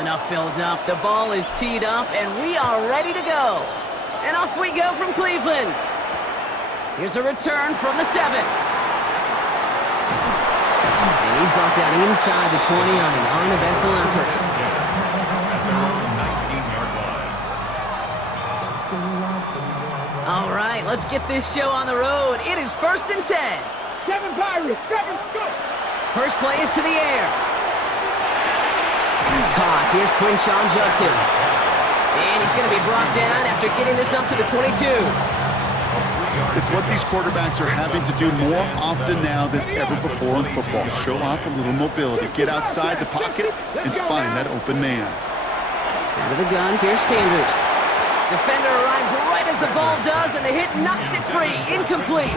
Enough build up. The ball is teed up, and we are ready to go. And off we go from Cleveland. Here's a return from the 7. And he's brought down inside the 20 on an uneventful effort. All right, let's get this show on the road. It is 1st and 10. 7 Pirates, 7 Scoops. First play is to the air. It's caught. Here's Quinshon Judkins. And he's going to be brought down after getting this up to the 22. It's what these quarterbacks are having to do more often now than ever before in football. Show off a little mobility. Get outside the pocket and find that open man. Out of the gun, here's Sanders. Defender arrives right as the ball does, and the hit knocks it free. Incomplete.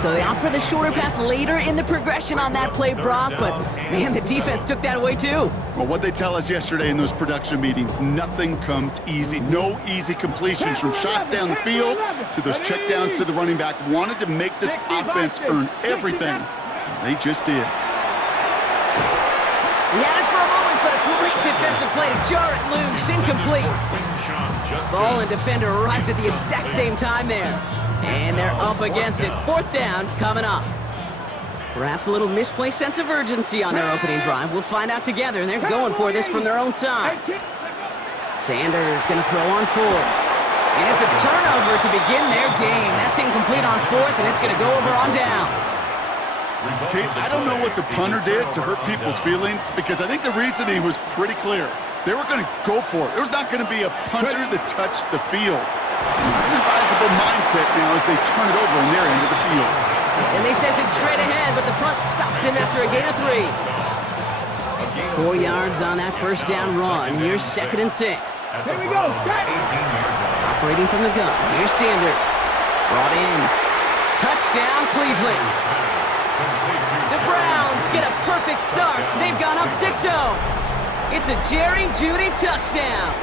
So they opt for the shorter pass later in the progression on that play, Brock, but man, the defense took that away too. Well, what they tell us yesterday in those production meetings, nothing comes easy. No easy completions from shots down the field to those checkdowns to the running back. Wanted to make this offense earn everything. And they just did. He had it for a moment, but a great defensive play to jar it loose. Incomplete. Ball and defender arrived at the exact same time there. And they're up against it. 4th down coming up. Perhaps a little misplaced sense of urgency on their opening drive. We'll find out together, and they're going for this from their own side. Sanders going to throw on 4th. And it's a turnover to begin their game. That's incomplete on 4th, and it's going to go over on downs. Kate, I don't know what the punter did to hurt people's feelings, because I think the reasoning was pretty clear. They were going to go for it. There was not going to be a punter that touched the field. An advisable mindset now as they turn it over in their end of the field. And they sent it straight ahead, but the front stops him after a gain of 3. 4 yards on that first down run. Here's 2nd and 6. Here we go. Operating from the gun. Here's Sanders. Brought in. Touchdown, Cleveland. The Browns get a perfect start. They've gone up 6-0. It's a Jerry Jeudy touchdown.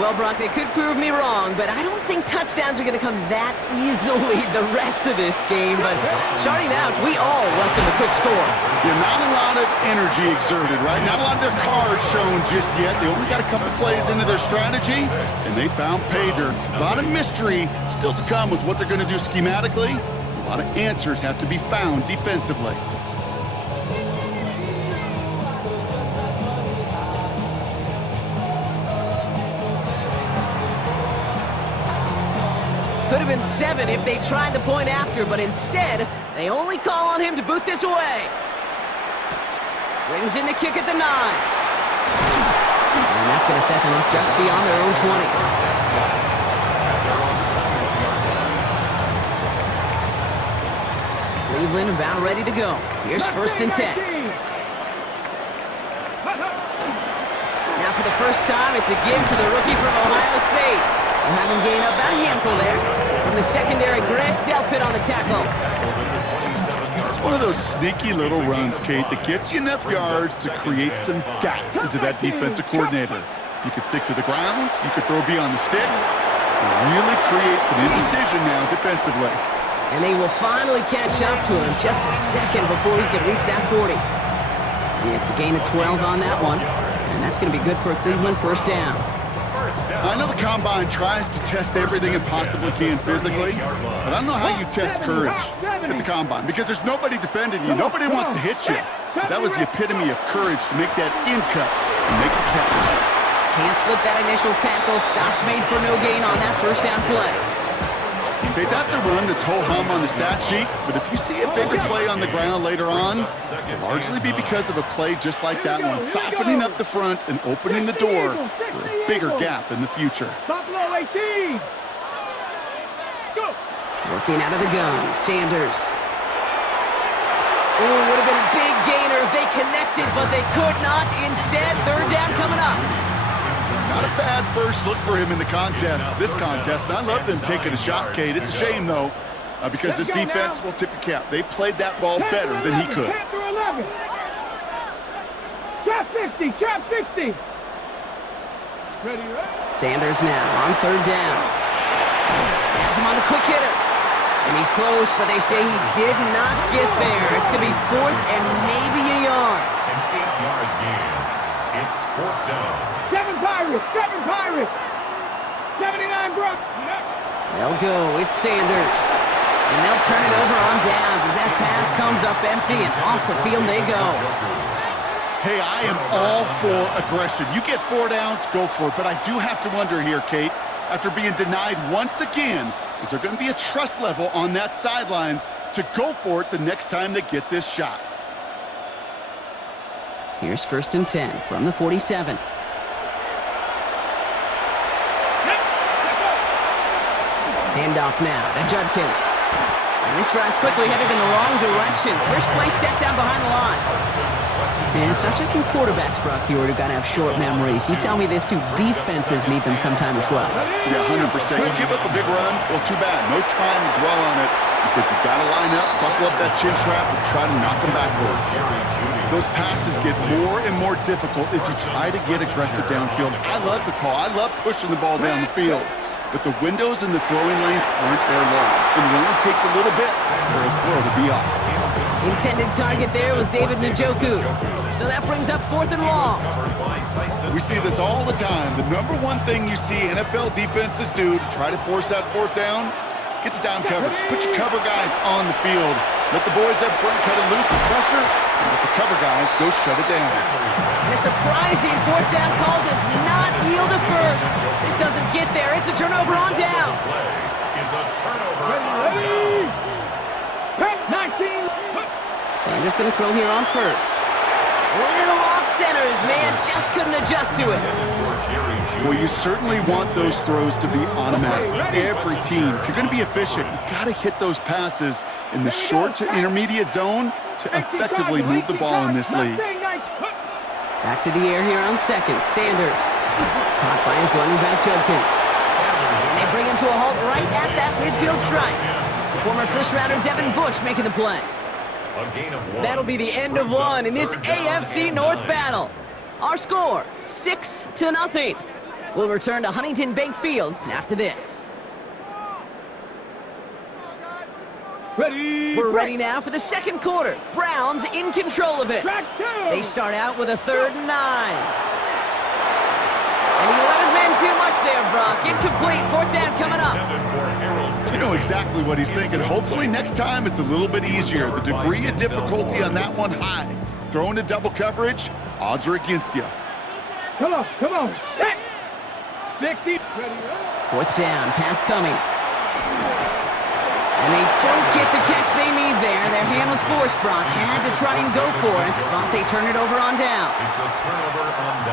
Well, Brock, they could prove me wrong, but I don't think touchdowns are going to come that easily the rest of this game. But starting out, we all welcome the quick score. Yeah, not a lot of energy exerted, right? Not a lot of their cards shown just yet. They only got a couple plays into their strategy, and they found pay dirt. A lot of mystery still to come with what they're going to do schematically. A lot of answers have to be found defensively. Could have been 7 if they tried the point after, but instead, they only call on him to boot this away. Brings in the kick at the 9. And that's going to set them up just beyond their own 20. Cleveland about ready to go. Here's 1st and 10. Now for the first time, it's a give to the rookie from Ohio State. We'll have him gain up about a handful there. From the secondary, Greg Delpit on the tackle. It's one of those sneaky little runs, Kate, that gets you enough yards to create some doubt into that defensive coordinator. You could stick to the ground, you could throw beyond the sticks, and really create some indecision now defensively. And they will finally catch up to him just a second before he could reach that 40. It's a gain of 12 on that one, and that's going to be good for a Cleveland 1st down. I know the Combine tries to test everything it possibly can physically, but I don't know how you test courage at the Combine, because there's nobody defending you. Nobody wants to hit you. That was the epitome of courage to make that in cut and make the catch. Can't slip that initial tackle. Stops made for no gain on that 1st down play. Okay, that's a run that's ho-hum on the stat sheet, but if you see a bigger play on the ground later on, it'll largely be because of a play just like that one, softening up the front and opening the door for a bigger gap in the future. Top low 18. Scoop. Working out of the gun, Sanders. Oh, would have been a big gainer if they connected, but they could not. Instead, 3rd down coming up. Not a bad first look for him in the contest, this contest. And I love them taking a shot, Kate. It's a shame, though, because this defense will tip your cap. They played that ball better than he could. Trap 60, trap 60. Ready, right? Sanders now on 3rd down. Has him on the quick hitter. And he's close, but they say he did not get there. It's going to be 4th and maybe a yard. They'll go. It's Sanders. And they'll turn it over on downs as that pass comes up empty, and off the field they go. Hey, I am all for aggression. You get 4 downs, go for it. But I do have to wonder here, Kate, after being denied once again, is there going to be a trust level on that sidelines to go for it the next time they get this shot? Here's 1st and 10 from the 47. Handoff now to Judkins. And this drive's quickly headed in the wrong direction. First play set down behind the line. And it's not just some quarterbacks, Brock, here who got to have short memories. You tell me this too, defenses need them sometime as well. Yeah, 100%. You give up a big run, well, too bad. No time to dwell on it because you got to line up, buckle up that chin strap, and try to knock them backwards. Those passes get more and more difficult as you try to get aggressive downfield. I love the call. I love pushing the ball down the field. But the windows in the throwing lanes aren't there long. And it only takes a little bit for a throw to be off. Intended target there was David Njoku. So that brings up 4th and long. We see this all the time. The number one thing you see NFL defenses do to try to force that 4th down, gets down coverage. Put your cover guys on the field. Let the boys up front cut it loose with pressure, and let the cover guys go shut it down. And a surprising 4th down call does not yield a first. This doesn't get there. It's a turnover on downs. Ready? Pick 19. Sanders going to throw here on 1st. Little off center. His man just couldn't adjust to it. Well, you certainly want those throws to be automatic. Every team, if you're going to be efficient, you got to hit those passes in the short to intermediate zone to effectively move the ball in this league. Back to the air here on 2nd. Sanders. Caught by his running back, Judkins. And they bring him to a halt right at that midfield stripe. Former first-rounder Devin Bush making the play. That'll be the end of one in this AFC North battle. Our score, 6-0. We'll return to Huntington Bank Field after this. Ready? We're ready now for the 2nd quarter. Browns in control of it. They start out with a 3rd and 9. And he let his man too much there, Brock. Incomplete. 4th down coming up. You know exactly what he's thinking. Hopefully next time it's a little bit easier. The degree of difficulty on that one high. Throwing to double coverage, odds are against you. Come on. Set. 60. Ready? 4th down. Pass coming. And they don't get the catch they need there. Their hand was forced, Brock. Had to try and go for it, but they turn it over on downs.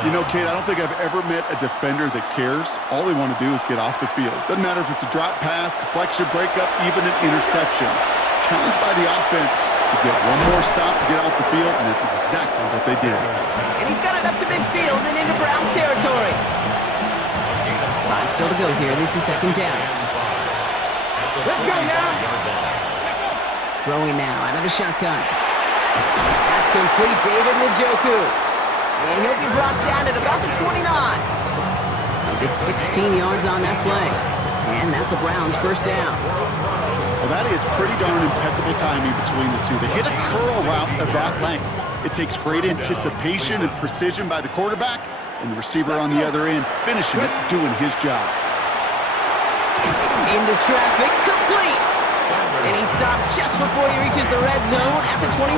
You know, Kate, I don't think I've ever met a defender that cares. All they want to do is get off the field. Doesn't matter if it's a drop pass, deflection, breakup, even an interception. Challenged by the offense to get one more stop to get off the field, and that's exactly what they did. And he's got it up to midfield and into Browns territory. 5 still to go here. This is 2nd down. Let's go now. Throwing now out of the shotgun. That's complete. David Njoku. And he'll be brought down at about the 29. He'll get 16 yards on that play. And that's a Browns 1st down. Well, that is pretty darn impeccable timing between the two. They hit a curl route of that length. It takes great anticipation and precision by the quarterback, and the receiver on the other end finishing it, doing his job. Into traffic, complete! And he stopped just before he reaches the red zone at the 21.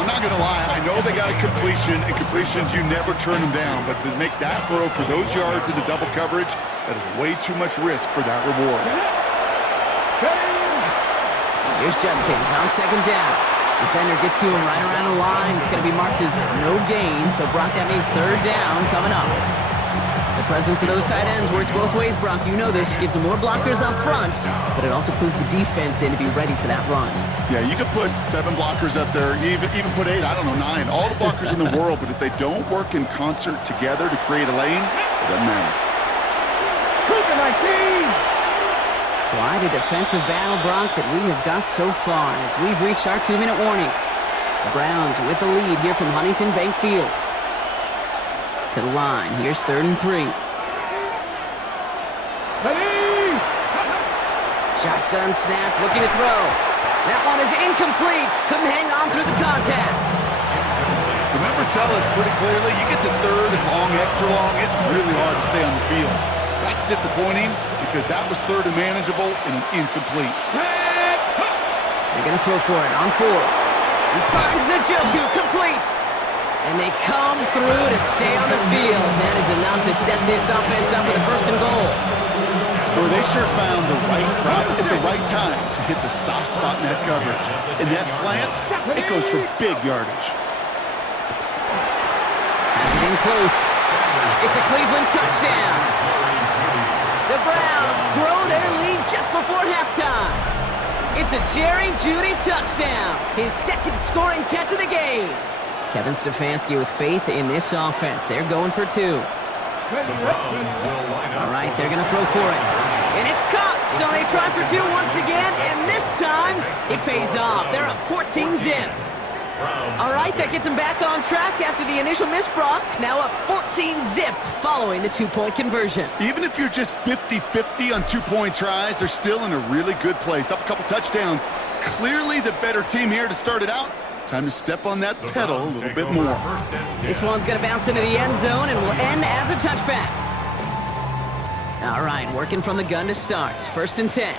I'm not going to lie, I know they got a completion, and completions, you never turn them down, but to make that throw for those yards into double coverage, that is way too much risk for that reward. Here's Judkins on 2nd down. Defender gets to him right around the line. It's going to be marked as no gain, so Brock, that means 3rd down coming up. The presence of those tight ends works both ways, Brock. You know this. Gives them more blockers up front, but it also clues the defense in to be ready for that run. Yeah, you could put 7 blockers up there, even put 8, I don't know, 9. All the blockers in the world, but if they don't work in concert together to create a lane, it doesn't matter. Quite a defensive battle, Brock, that we have got so far as we've reached our 2-minute warning. The Browns with the lead here from Huntington Bank Field. To the line, here's 3rd and 3. Ready? Shotgun snap, looking to throw. That one is incomplete. Couldn't hang on through the contact. The numbers tell us pretty clearly, you get to 3rd and long, extra long, it's really hard to stay on the field. That's disappointing because that was third and manageable and an incomplete. They're going to throw for it on 4. He finds Njoku complete. And they come through to stay on the field. That is enough to set this offense up with a 1st and goal. Well, they sure found the right route at the right time to hit the soft spot in that coverage. And that slant, it goes for big yardage. Pass it in close. It's a Cleveland touchdown. The Browns grow their lead just before halftime. It's a Jerry Jeudy touchdown, his 2nd scoring catch of the game. Kevin Stefanski with faith in this offense. They're going for 2. All right, they're going to throw for it. And it's caught, so they try for 2 once again, and this time it pays off. They're up 14-zip. All right, that gets them back on track after the initial miss, Brock. Now up 14-zip following the 2-point conversion. Even if you're just 50-50 on 2-point tries, they're still in a really good place. Up a couple touchdowns. Clearly the better team here to start it out. Time to step on that pedal a little bit more. This one's going to bounce into the end zone and will end as a touchback. All right, working from the gun to start. 1st and 10.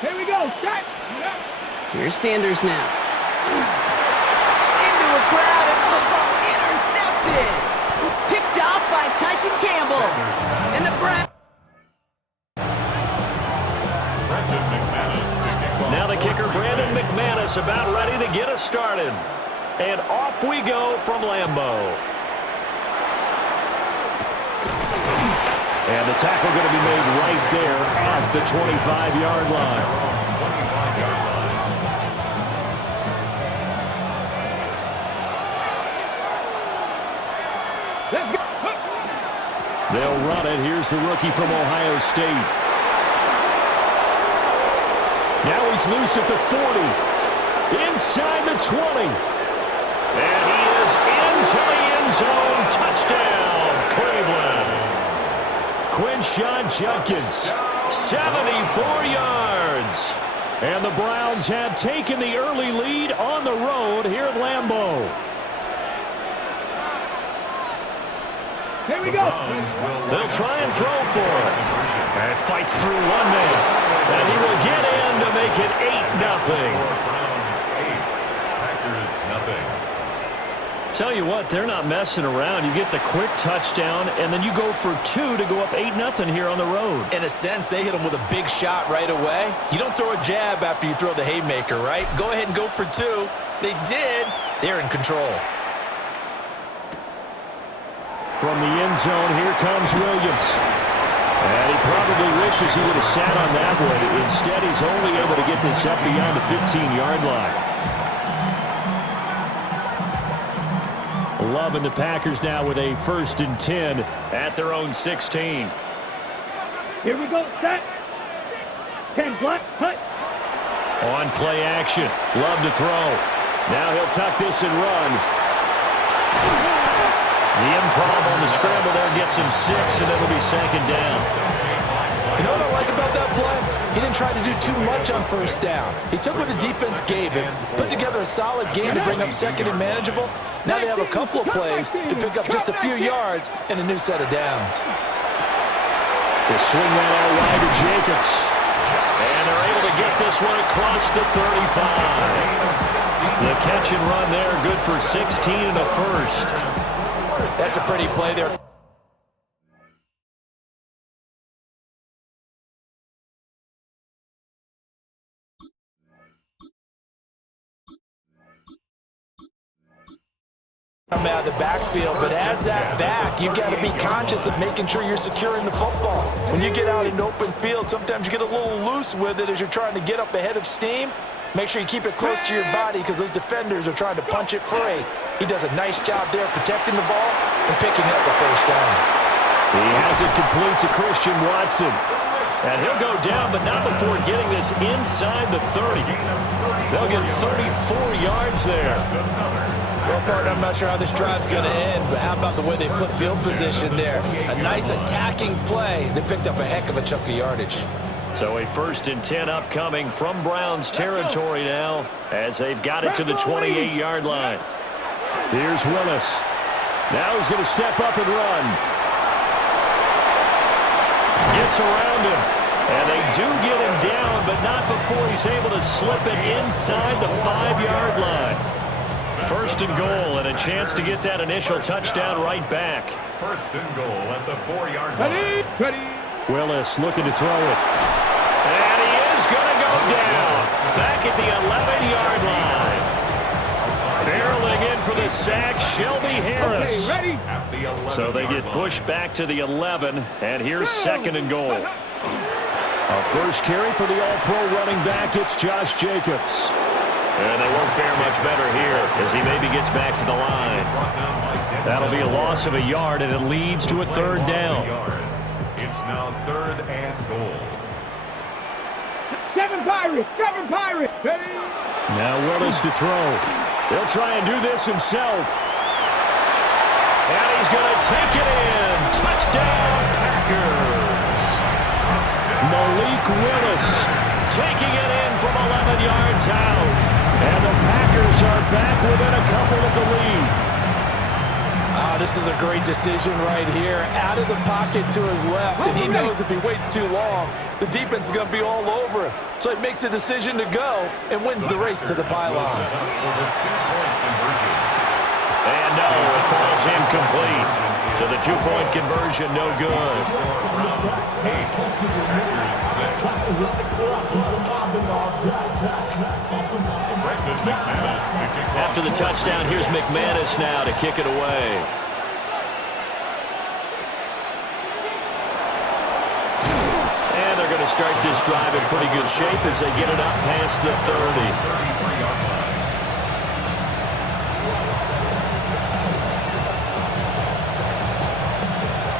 Here we go. Set. Here's Sanders now. Into a crowd and intercepted. Picked off by Tyson Campbell. And the Browns. Now the kicker, Brandon McManus, about ready to get us started. And off we go from Lambeau. And the tackle going to be made right there at the 25-yard line. They'll run it. Here's the rookie from Ohio State. Now he's loose at the 40. Inside the 20. And he is into the end zone. Touchdown, Cleveland. Quinshon Judkins, 74 yards. And the Browns have taken the early lead on the road here at Lambeau. Here we go. They'll try and throw for it. And fights through one man. And he will get in to make it 8-0. Tell you what, they're not messing around. You get the quick touchdown, and then you go for 2 to go up 8-0 here on the road. In a sense, they hit him with a big shot right away. You don't throw a jab after you throw the haymaker, right? Go ahead and go for 2. They did. They're in control. From the end zone, here comes Williams. And he probably wishes he would have sat on that way. Instead, he's only able to get this up beyond the 15-yard line. Love and the Packers now with a 1st and 10 at their own 16. Here we go. Set. 10 black. Cut. On play action. Love to throw. Now he'll tuck this and run. The improv on the scramble there gets him 6, and it'll be 2nd down. You know what I like about that play? He didn't try to do too much on 1st down. He took what the defense gave him, put together a solid game to bring up 2nd and manageable. Now they have a couple of plays to pick up just a few yards and a new set of downs. They swing that out wide to Jacobs. And they're able to get this one across the 35. The catch and run there, good for 16 and a 1st. That's a pretty play there. Come out of the backfield, but as that back, you've got to be conscious of making sure you're securing the football. When you get out in open field, sometimes you get a little loose with it as you're trying to get up ahead of steam. Make sure you keep it close to your body because those defenders are trying to punch it free. He does a nice job there protecting the ball and picking up the 1st down. He has it complete to Christian Watson. And he'll go down, but not before getting this inside the 30. They'll get 34 yards there. Well, partner, I'm not sure how this drive's going to end, but how about the way they flip field position there? A nice attacking play. They picked up a heck of a chunk of yardage. So a 1st and 10 upcoming from Browns territory now as they've got it to the 28-yard line. Here's Willis. Now he's going to step up and run. gets around him. And they do get him down, but not before he's able to slip it inside the 5-yard line. First and goal, and a chance to get that initial touchdown right back. First and goal at the 4-yard line. Willis looking to throw it. And he is going to go down. Back at the 11-yard line. Barreling in for the sack, Shelby Harris. Okay, ready? So they get pushed back to the 11, and here's second and goal. A first carry for the All-Pro running back, it's Josh Jacobs. And they won't fare much better here as he maybe gets back to the line. That'll be a loss of a yard, and it leads to a third down. It's now third and goal. 7 Pirates. Ready? Now Willis to throw. He'll try and do this himself. And he's going to take it in. Touchdown, Packers. Malik Willis taking it in from 11 yards out. And the Packers are back within a couple of the lead. This is a great decision right here. Out of the pocket to his left, and he knows if he waits too long, the defense is going to be all over him. So he makes a decision to go and wins the race to the pylon. And no, it falls incomplete. So the two-point conversion, no good. After the touchdown, here's McManus now to kick it away. And they're going to start this drive in pretty good shape as they get it up past the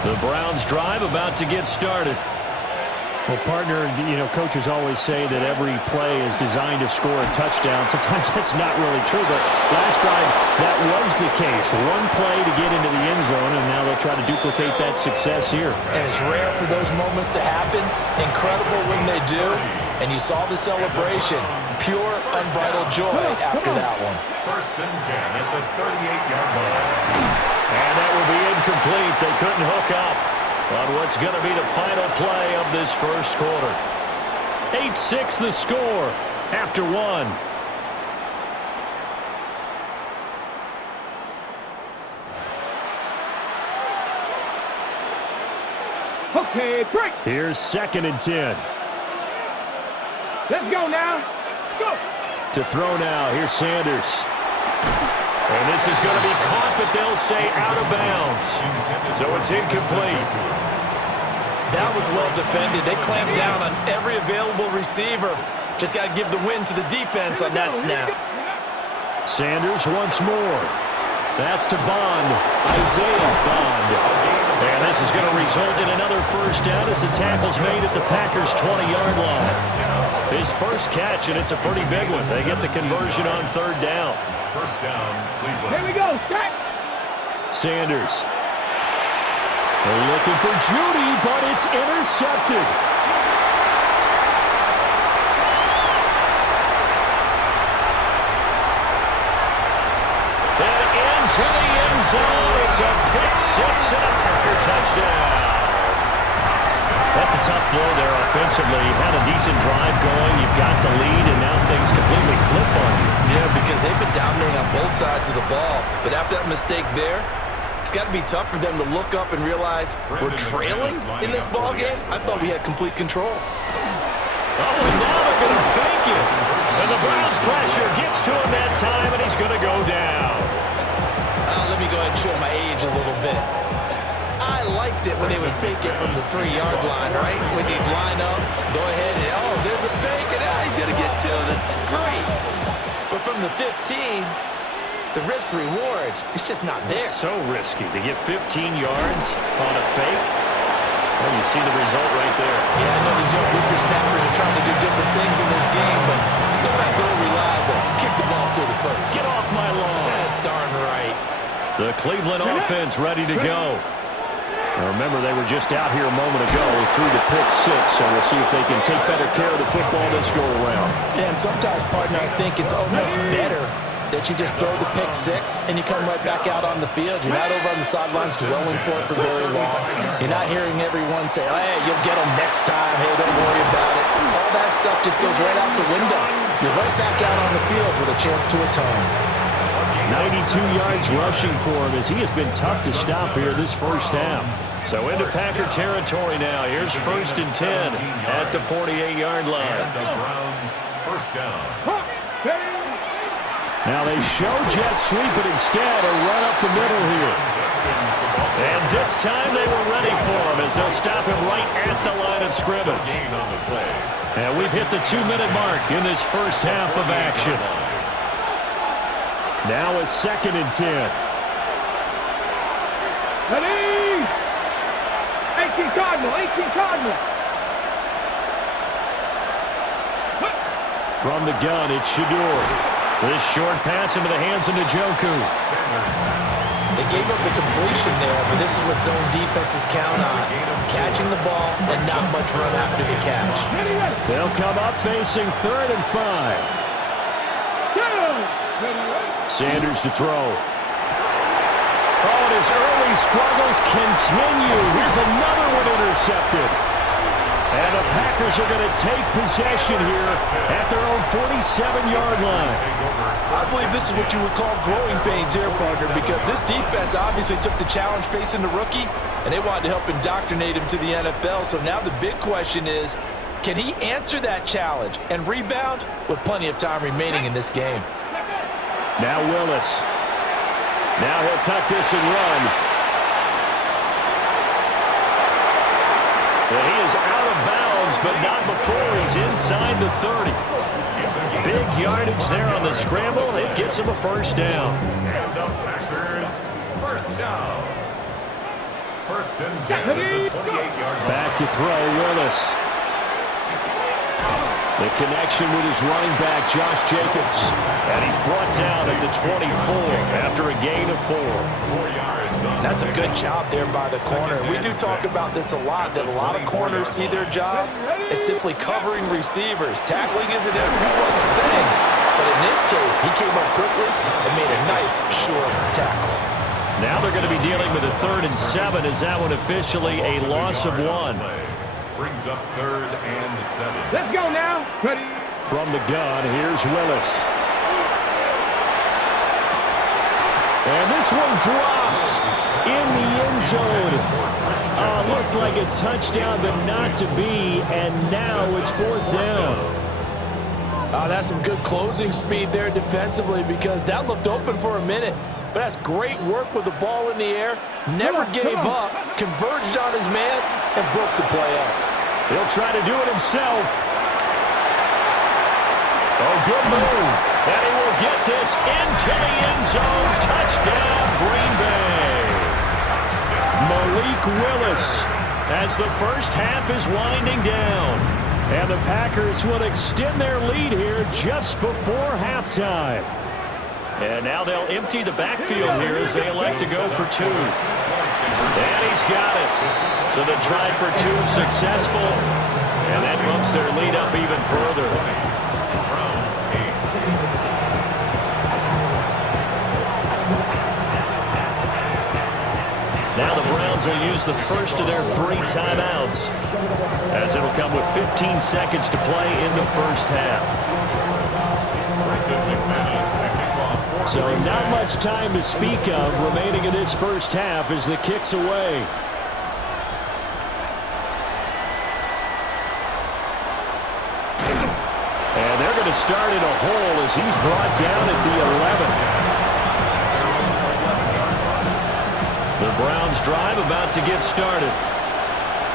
30. The Browns drive about to get started. Well, partner, coaches always say that every play is designed to score a touchdown. Sometimes that's not really true, but last time that was the case. One play to get into the end zone, and now they'll try to duplicate that success here. And it's rare for those moments to happen. Incredible when they do. And you saw the celebration. Pure, unbridled joy after that one. First and 10 at the 38-yard line. And that will be incomplete. They couldn't hook up on what's going to be the final play of this first quarter. 8-6 the score after one. Okay, break. Here's second and 10. Let's go now. Let's go. To throw now, here's Sanders. And this is going to be caught, but they'll say out of bounds. So it's incomplete. That was well defended. They clamped down on every available receiver. Just got to give the win to the defense on that snap. Sanders once more. That's to Bond. Isaiah Bond. And this is going to result in another first down as the tackle's made at the Packers' 20-yard line. His first catch, and it's a pretty big one. They get the conversion on third down. First down, Cleveland. Here we go, set. Sanders. They're looking for Judy, but it's intercepted. And into the end zone. It's a pick six and a Packer touchdown. That's a tough blow there offensively. You've had a decent drive going. You've got the lead, and now things completely flip on you. Yeah, because they've been dominating on both sides of the ball. But after that mistake there, it's got to be tough for them to look up and realize we're trailing in this ball game. I thought we had complete control. Oh, and now they're going to fake it. And the Browns' pressure gets to him that time, and he's going to go down. Let me go ahead and show my age a little bit. I liked it when they would fake it from the 3-yard line, right? When they'd line up, go ahead and, oh, there's a fake, and he's going to get two. That's great. But from the 15, the risk-reward, it's just not there. So risky to get 15 yards on a fake. Well, you see the result right there. Yeah, I know these young whippersnappers are trying to do different things in this game, but let's go back to reliable. Kick the ball through the post. Get off my lawn. That's darn right. The Cleveland offense ready to go. Now remember, they were just out here a moment ago through the pick six, so we'll see if they can take better care of the football this go around. Yeah, and sometimes, partner, I think it's almost better that you just throw the pick six and you come right back out on the field. You're not over on the sidelines dwelling for it for very long. You're not hearing everyone say, hey, you'll get them next time. Hey, don't worry about it. All that stuff just goes right out the window. You're right back out on the field with a chance to atone. 92 yards rushing for him as he has been tough to stop here this first half. So into Packer territory now. Here's 1st and 10 at the 48-yard line. And the Browns first down. Now they show jet sweep, but instead a run up the middle here. And this time they were ready for him as they'll stop him right at the line of scrimmage. And we've hit the 2-minute mark in this first half of action. Now a 2nd and 10. Ready? 18 Cardinal, 18 Cardinal. From the gun, it's Shador. This short pass into the hands of Njoku. They gave up the completion there, but this is what zone defenses count on. Catching the ball and not much run after the catch. They'll come up facing 3rd and 5. Sanders to throw. Oh, and his early struggles continue. Here's another one intercepted. And the Packers are going to take possession here at their own 47-yard line. I believe this is what you would call growing pains here, partner, because this defense obviously took the challenge facing the rookie, and they wanted to help indoctrinate him to the NFL. So now the big question is, can he answer that challenge and rebound with plenty of time remaining in this game? Now Willis. Now he'll tuck this and run. And he is out of bounds, but not before he's inside the 30. Big yardage there on the scramble. It gets him a first down. And the Packers first down. 1st and 10 at the 28-yard line. Back to throw, Willis. The connection with his running back, Josh Jacobs. And he's brought down at the 24 after a gain of 4. 4 yards on. That's a good job there by the corner. We do talk about this a lot, that a lot of corners see their job as simply covering receivers. Tackling isn't everyone's thing. But in this case, he came up quickly and made a nice, short tackle. Now they're going to be dealing with a 3rd and 7. Is that one officially a loss of 1? Brings up 3rd and 7. Let's go now. Ready? From the gun, here's Willis. And this one dropped in the end zone. Looked like a touchdown, but not to be. And now it's 4th down. That's some good closing speed there defensively, because that looked open for a minute. But that's great work with the ball in the air. Never gave up, converged on his man, and broke the play up. He'll try to do it himself. Oh, good move. And he will get this into the end zone. Touchdown, Green Bay. Malik Willis As the first half is winding down. And the Packers will extend their lead here just before halftime. And now they'll empty the backfield here as they elect to go for 2. And he's got it. So the try for 2 successful. And that bumps their lead up even further. Now the Browns will use the first of their 3 timeouts, as it'll come with 15 seconds to play in the first half. So not much time to speak of remaining in this first half as the kick's away. And they're going to start in a hole as he's brought down at the 11. The Browns drive about to get started.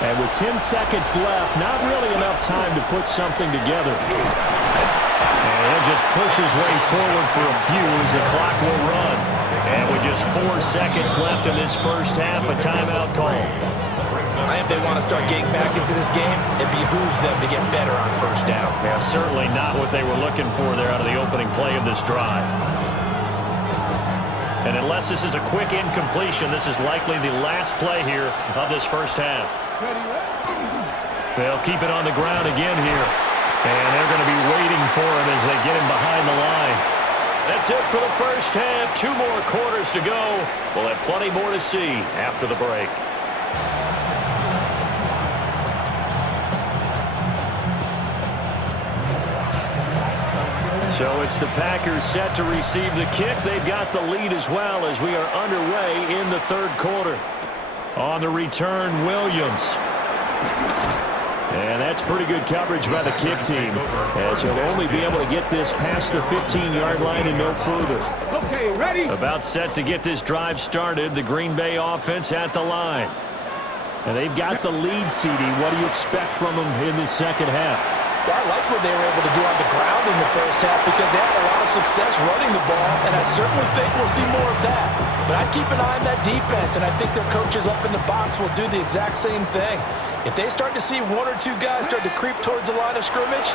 And with 10 seconds left, not really enough time to put something together. And he'll just push his way forward for a few as the clock will run. And with just 4 seconds left in this first half, a timeout call. If they want to start getting back into this game, it behooves them to get better on first down. Yeah, certainly not what they were looking for there out of the opening play of this drive. And unless this is a quick incompletion, this is likely the last play here of this first half. They'll keep it on the ground again here. And they're going to be waiting for him as they get him behind the line. That's it for the first half. 2 more quarters to go. We'll have plenty more to see after the break. So it's the Packers set to receive the kick. They've got the lead as well as we are underway in the third quarter. On the return, Williams. And that's pretty good coverage by the kick team, as he'll only be able to get this past the 15-yard line and no further. Okay, ready? About set to get this drive started, the Green Bay offense at the line. And they've got the lead, CD. What do you expect from them in the second half? I like what they were able to do on the ground in the first half because they had a lot of success running the ball, and I certainly think we'll see more of that. But I'd keep an eye on that defense, and I think their coaches up in the box will do the exact same thing. If they start to see 1 or 2 guys start to creep towards the line of scrimmage,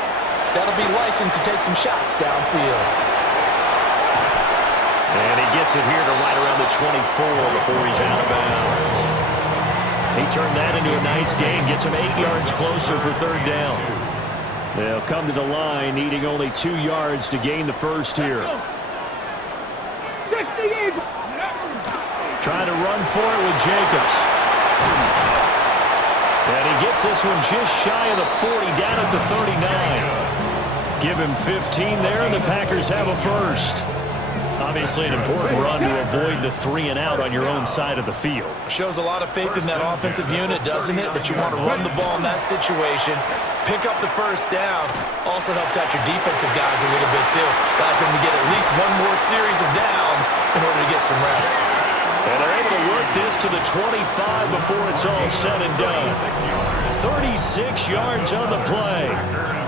that'll be licensed to take some shots downfield. And he gets it here to right around the 24 before he's out of bounds. He turned that into a nice gain, gets him 8 yards closer for third down. They'll come to the line, needing only 2 yards to gain the first here. Trying to run for it with Jacobs. And he gets this one just shy of the 40, down at the 39. Give him 15 there, and the Packers have a first. Obviously an important run to avoid the 3 and out on your own side of the field. Shows a lot of faith in that offensive unit, doesn't it? That you want to run the ball in that situation, pick up the first down. Also helps out your defensive guys a little bit too. Allows them to get at least 1 more series of downs in order to get some rest. And they're able to work this to the 25 before it's all said and done. 36 yards on the play.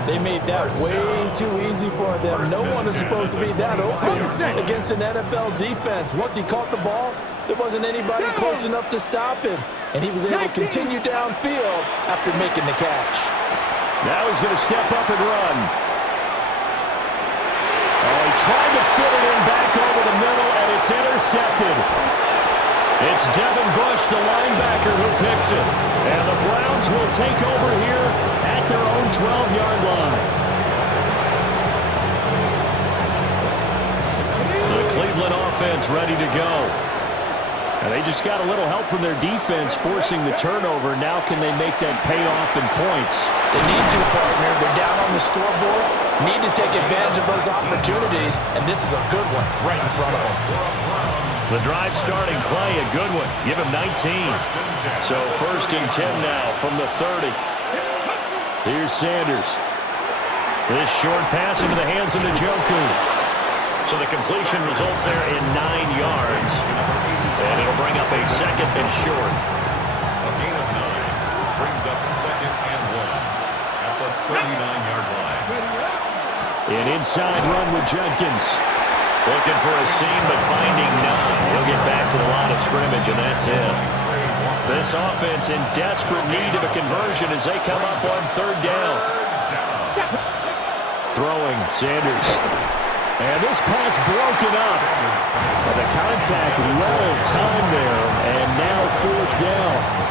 They made that way too easy for them. No one is supposed to be that open against an NFL defense. Once he caught the ball, there wasn't anybody close enough to stop him. And he was able to continue downfield after making the catch. Now he's going to step up and run. Oh, he tried to fit it in back over the middle, and it's intercepted. It's Devin Bush, the linebacker, who picks it. And the Browns will take over here at their own 12-yard line. The Cleveland offense ready to go. And they just got a little help from their defense forcing the turnover. Now can they make that pay off in points? They need to, partner. They're down on the scoreboard. Need to take advantage of those opportunities. And this is a good one right in front of them. The drive starting play, a good one. Give him 19. So 1st and 10 now from the 30. Here's Sanders. This short pass into the hands of Njoku. So the completion results there in 9 yards. And it'll bring up a 2nd and short. A gain of 9 brings up 2nd and 1 at the 39-yard line. An inside run with Jenkins. Looking for a seam, but finding none. He'll get back to the line of scrimmage, and that's it. This offense in desperate need of a conversion as they come up on 3rd down. Throwing, Sanders. And this pass broken up. The contact well timed there, and now 4th down.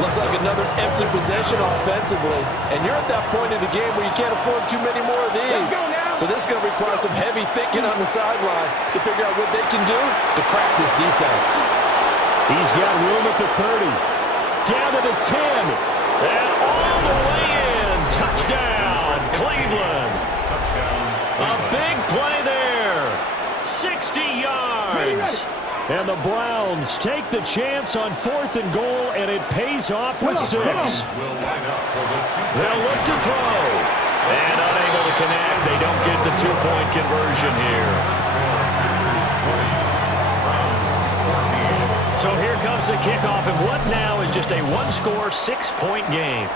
Looks like another empty possession offensively. And you're at that point in the game where you can't afford too many more of these. So this is going to require some heavy thinking on the sideline to figure out what they can do to crack this defense. He's got room at the 30. Down to the 10. And all the way in. Touchdown, Cleveland. Touchdown. A big play there. 60 yards. And the Browns take the chance on 4th and goal, and it pays off with 6. Will line up for the They'll look to throw. And unable to connect. They don't get the 2-point conversion here. So here comes the kickoff, and what now is just a 1-score, 6-point game.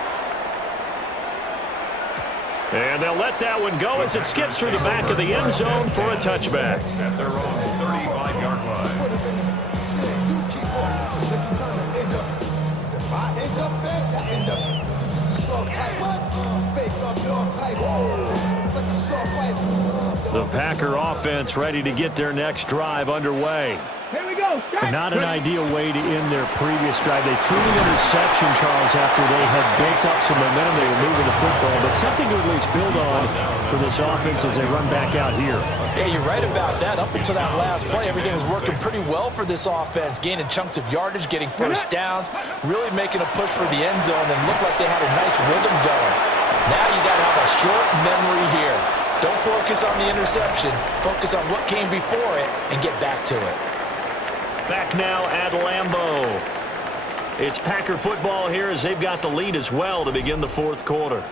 And they'll let that one go as it skips through the back of the end zone for a touchback. At their own 35-yard line. The Packer offense ready to get their next drive underway. Here we go. Not an ideal way to end their previous drive. They threw the interception, Charles, after they had built up some momentum. They were moving the football, but something to at least build on for this offense as they run back out here. Yeah, you're right about that. Up until that last play, everything was working pretty well for this offense, gaining chunks of yardage, getting first downs, really making a push for the end zone, and looked like they had a nice rhythm going. Now you got to have a short memory here. Don't focus on the interception. Focus on what came before it and get back to it. Back now at Lambeau. It's Packer football here as they've got the lead as well to begin the fourth quarter.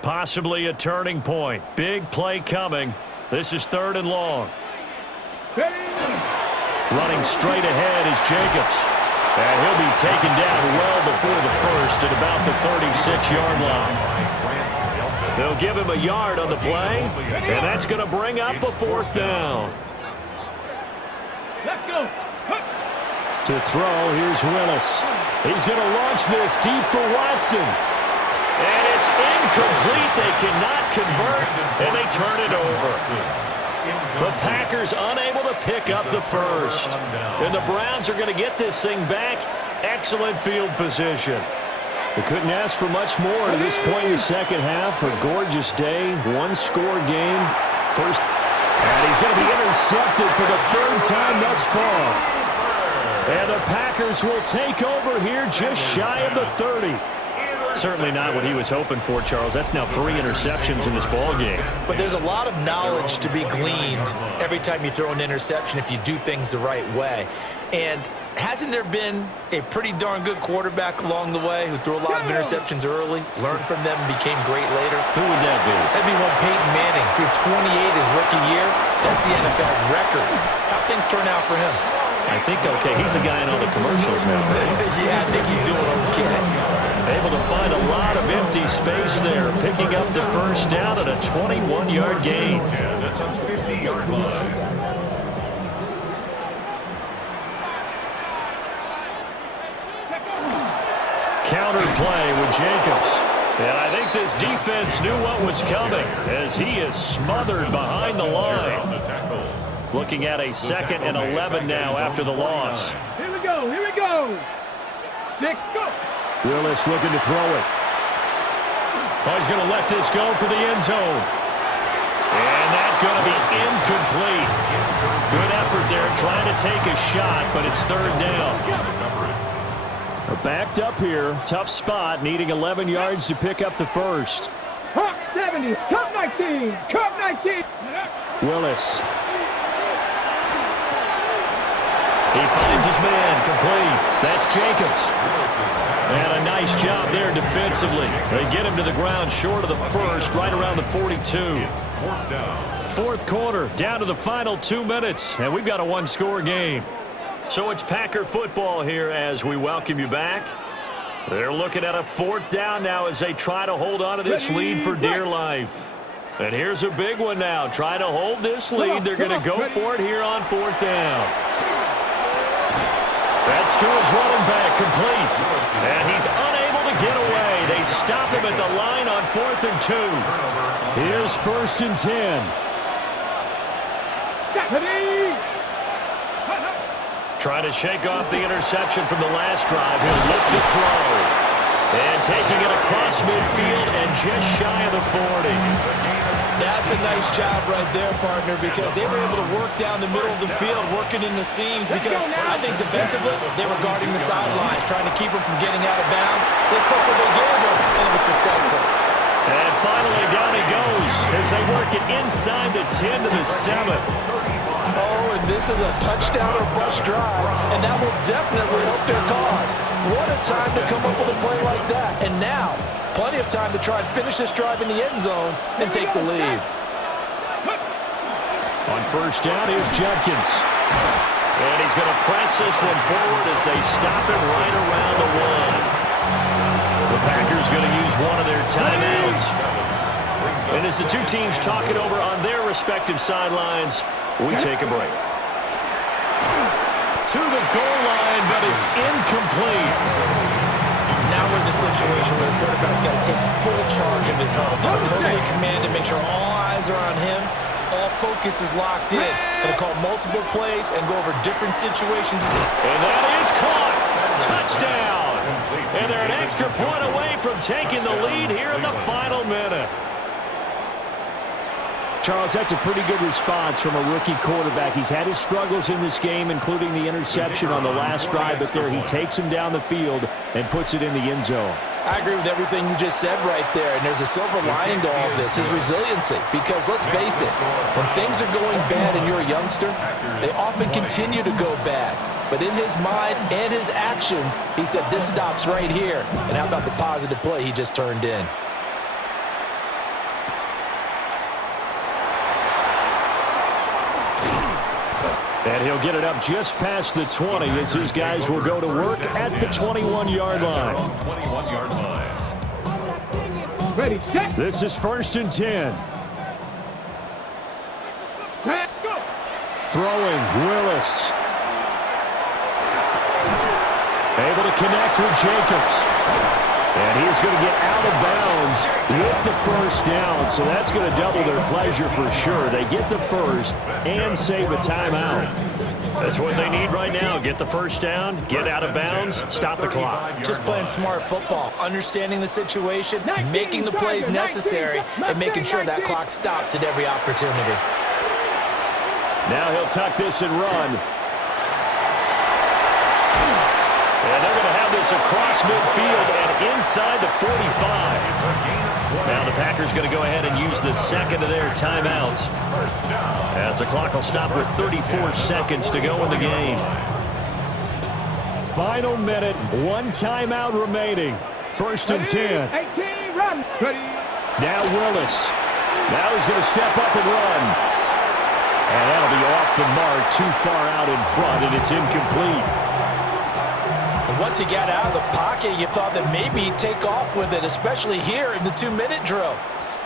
Possibly a turning point. Big play coming. This is 3rd and long. Running straight ahead is Jacobs. And he'll be taken down well before the first at about the 36-yard line. They'll give him a yard on the play, and that's going to bring up a 4th down. Let's go. To throw, here's Willis. He's going to launch this deep for Watson. And it's incomplete. They cannot convert, and they turn it over. The Packers unable to pick up the first. And the Browns are going to get this thing back. Excellent field position. They couldn't ask for much more to this point in the second half. A gorgeous day, one-score game. First, and he's going to be intercepted for the 3rd time thus far. And the Packers will take over here just shy of the 30. Certainly not what he was hoping for, Charles. That's now 3 interceptions in this ballgame. But there's a lot of knowledge to be gleaned every time you throw an interception if you do things the right way. And hasn't there been a pretty darn good quarterback along the way who threw a lot of interceptions early, learned from them, and became great later? Who would that be? That'd be one Peyton Manning. Threw 28 his rookie year. That's the NFL record. How'd things turn out for him? I think okay. He's a guy in all the commercials now, right? Yeah, I think he's doing okay. Able to find a lot of empty space there, picking up the first down at a 21-yard gain. That's a 50-yard line. Counter play with Jacobs. And I think this defense knew what was coming as he is smothered behind the line. Looking at a 2nd and 11 now after the loss. Here we go. Here we go. 6, go. Willis looking to throw it. Oh, he's going to let this go for the end zone. And that's going to be incomplete. Good effort there trying to take a shot, but it's 3rd down. They're backed up here. Tough spot, needing 11 yards to pick up the first. Hawk 70, Cup 19, Cup 19. Willis. He finds his man complete. That's Jacobs. And a nice job there defensively. They get him to the ground short of the first, right around the 42. 4th quarter, down to the final 2 minutes, and we've got a one-score game. So it's Packer football here as we welcome you back. They're looking at a 4th down now as they try to hold on to this lead for dear life. And here's a big one now. Trying to hold this lead. They're going to go for it here on 4th down. That's to his running back, complete. And he's unable to get away. They stop him at the line on 4th and 2. Here's 1st and 10. Trying to shake off the interception from the last drive. He'll look to throw. And taking it across midfield and just shy of the 40. That's a nice job right there, partner, because they were able to work down the middle of the field, working in the seams, because I think defensively, they were guarding the sidelines, trying to keep him from getting out of bounds. They took what they gave him, and it was successful. And finally, down he goes as they work it inside the 10 to the 7. Oh, and this is a touchdown or bust drive, and that will definitely help their cause. What a time to come up with a play like that. And now, plenty of time to try and finish this drive in the end zone and take the lead. On 1st down, here's Judkins. And he's going to press this one forward as they stop him right around the 1. The Packers going to use one of their timeouts. And as the two teams talk it over on their respective sidelines, we take a break. To the goal line, but it's incomplete. Now we're in the situation where the quarterback's got to take full charge of his huddle. Got to totally command and make sure all eyes are on him. All focus is locked in. Going to call multiple plays and go over different situations. And that is caught. Touchdown. And they're an extra point away from taking the lead here in the final minute. Charles, that's a pretty good response from a rookie quarterback. He's had his struggles in this game, including the interception on the last drive, but there he takes him down the field and puts it in the end zone. I agree with everything you just said right there, and there's a silver lining to all of this, his resiliency. Because let's face it, when things are going bad and you're a youngster, they often continue to go bad. But in his mind and his actions, he said, this stops right here. And how about the positive play he just turned in? And he'll get it up just past the 20 as his guys will go to work at the 21-yard line. 21-yard line. Ready, set. This is 1st and 10. Let's go. Throwing, Willis. Able to connect with Jacobs. And he's going to get out of bounds with the first down. So that's going to double their pleasure for sure. They get the first and save a timeout. That's what they need right now. Get the first down, get out of bounds, stop the clock. Just playing smart football, understanding the situation, making the plays necessary, and making sure that clock stops at every opportunity. Now he'll tuck this and run. And they're going to have this across midfield and inside the 45. Now the Packers going to go ahead and use the second of their timeouts, as the clock will stop with 34 seconds to go in the game. Final minute, one timeout remaining. 1st and 10. 18, run. Ready. Now Willis. Now he's going to step up and run. And that'll be off the mark, too far out in front, and it's incomplete. Once he got out of the pocket, you thought that maybe he'd take off with it, especially here in the 2-minute drill.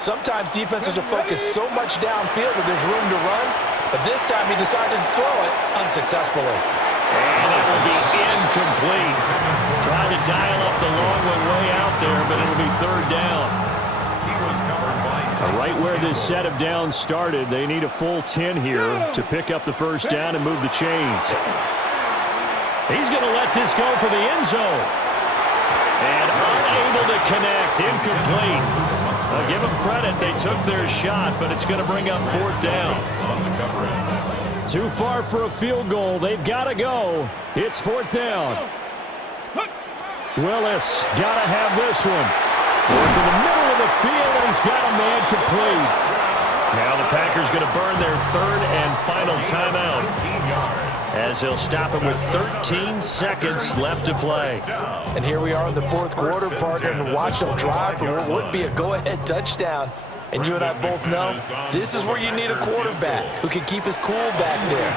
Sometimes defenses are focused so much downfield that there's room to run, but this time he decided to throw it unsuccessfully. And it will be incomplete. Trying to dial up the long one way out there, but it'll be 3rd down. He was covered by Right where this set of downs started, they need a full 10 here to pick up the first down and move the chains. He's going to let this go for the end zone. And unable to connect, incomplete. I'll give them credit, they took their shot, but it's going to bring up 4th down. Too far for a field goal. They've got to go. It's 4th down. Willis got to have this one. Work in the middle of the field, and he's got a man complete. Now the Packers going to burn their 3rd and final timeout, as he'll stop him with 13 seconds left to play. And here we are in the 4th quarter, partner, and watch them drive for what would be a go-ahead touchdown. And you and I both know this is where you need a quarterback who can keep his cool back there.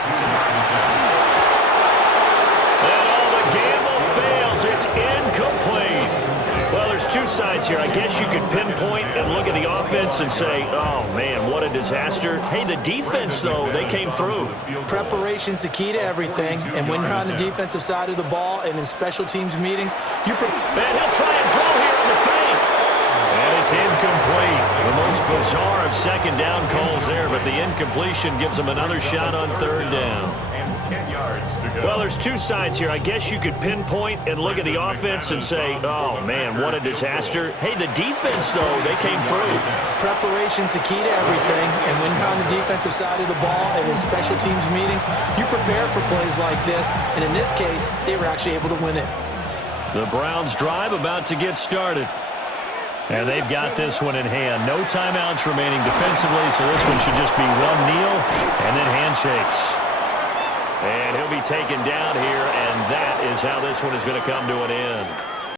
And all the gamble fails. It's incomplete. Well, there's two sides here. I guess you could pinpoint and look at the offense and say, oh, man, what a disaster. Hey, the defense, though, they came through. Preparation's the key to everything. And when you're on the defensive side of the ball and in special teams meetings, and he'll try and throw here on the fake. And it's incomplete. The most bizarre of second down calls there, but the incompletion gives them another shot on 3rd down. 10 yards to go. Well, there's two sides here. I guess you could pinpoint and look at the offense and say, oh, man, what a disaster. Hey, the defense, though, they came through. Preparation's the key to everything. And when you're on the defensive side of the ball and in special teams meetings, you prepare for plays like this. And in this case, they were actually able to win it. The Browns drive about to get started. And they've got this one in hand. No timeouts remaining defensively, so this one should just be one kneel and then handshakes. And he'll be taken down here, and that is how this one is going to come to an end.